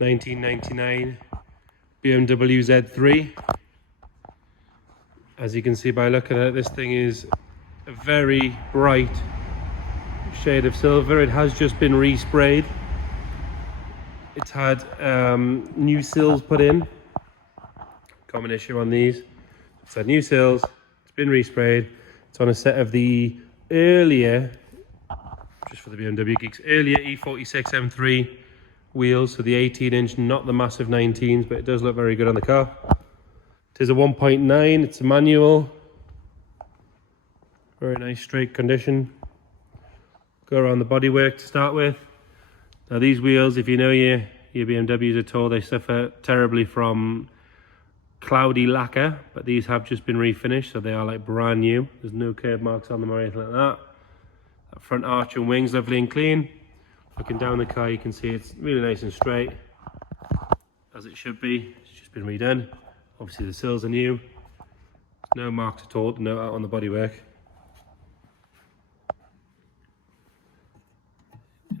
1999 Bmw Z3. As you can see by looking at it, this thing is a very bright shade of silver. It has just been resprayed. It's had new sills put in. Common issue on these. It's had new sills, it's been resprayed. It's on a set of the earlier, just for the BMW geeks, earlier E46 M3 wheels, so the 18-inch, not the massive 19s, but it does look very good on the car. It is a 1.9, it's a manual. Very nice straight condition. Go around the bodywork to start with. Now these wheels, if you know your BMWs at all, they suffer terribly from cloudy lacquer, but these have just been refinished, so they are like brand new. There's no curb marks on them or anything like that. That front arch and wings lovely and clean. Looking down the car, you can see it's really nice and straight, as it should be. It's just been redone. Obviously the sills are new. No marks at all to note out on the bodywork.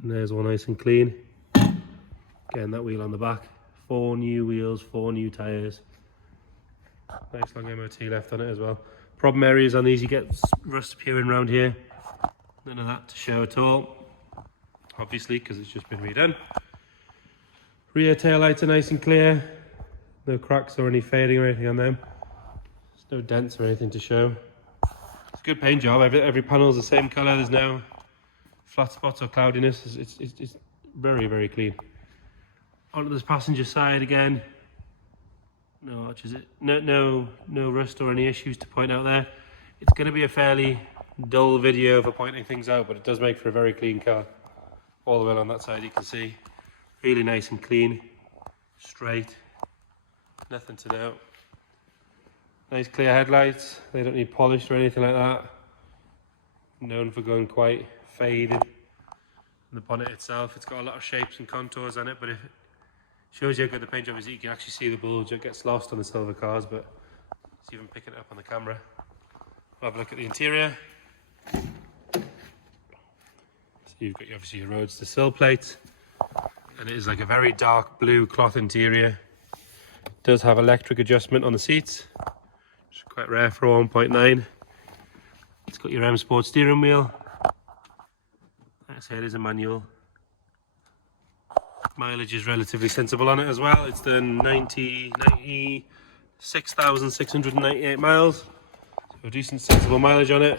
And there's all nice and clean. Again, that wheel on the back. 4 new wheels, 4 new tyres. Nice long MOT left on it as well. Problem areas on these, you get rust appearing around here. None of that to show at all, obviously, because it's just been redone. Rear tail lights are nice and clear. No cracks or any fading or anything on them. There's no dents or anything to show. It's a good paint job. Every panel is the same colour. There's no flat spots or cloudiness. It's very, very clean. Onto this passenger side again. No arches, no rust or any issues to point out there. It's going to be a fairly dull video for pointing things out, but it does make for a very clean car. All the way on that side you can see, really nice and clean, straight, nothing to note. Nice clear headlights, they don't need polished or anything like that. Known for going quite faded. And the bonnet itself, it's got a lot of shapes and contours on it, but if it shows you how good the paint job is, you can actually see the bulge. It gets lost on the silver cars, but it's even picking it up on the camera. We'll have a look at the interior. So you've got obviously your Roadster sill plates, and it is like a very dark blue cloth interior. It does have electric adjustment on the seats, which is quite rare for a 1.9. It's got your M Sport steering wheel. Like I say, it is a manual. Mileage is relatively sensible on it as well. It's done 96,698 miles. So a decent sensible mileage on it.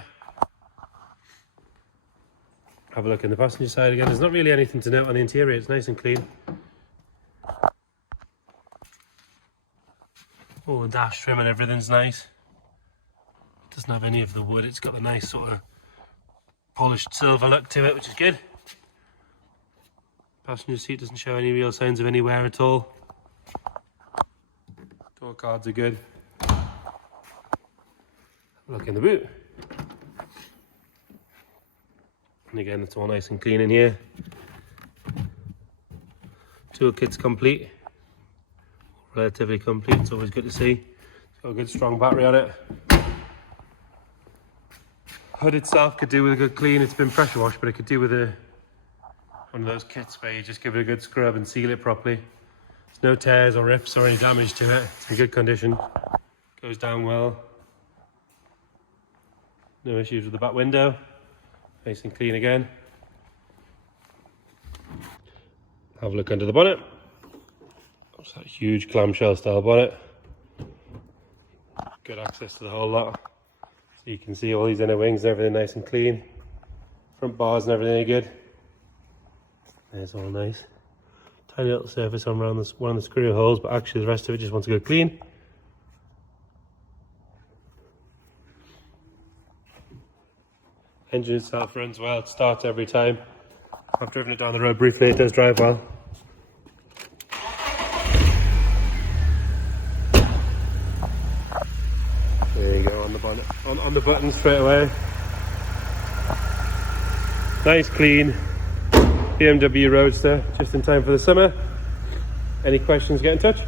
Have a look in the passenger side again. There's not really anything to note on the interior. It's nice and clean. All the dash trim and everything's nice. It doesn't have any of the wood. It's got the nice sort of polished silver look to it, which is good. Passenger seat doesn't show any real signs of any wear at all. Door cards are good. Look in the boot. And again, it's all nice and clean in here. Toolkit's complete. Relatively complete, it's always good to see. It's got a good strong battery on it. Hood itself could do with a good clean. It's been pressure washed, but it could do with one of those kits where you just give it a good scrub and seal it properly. There's no tears or rips or any damage to it. It's in good condition. Goes down well. No issues with the back window. Nice and clean again. Have a look under the bonnet. It's that huge clamshell style bonnet. Good access to the whole lot. So you can see all these inner wings and everything nice and clean. Front bars and everything are good. There's all nice. Tiny little surface on around one of the screw holes, but actually the rest of it just wants to go clean. Engine itself runs well, it starts every time. I've driven it down the road briefly, it does drive well. There you go, on the bonnet, on the button straight away. Nice clean BMW Roadster, just in time for the summer. Any questions, get in touch.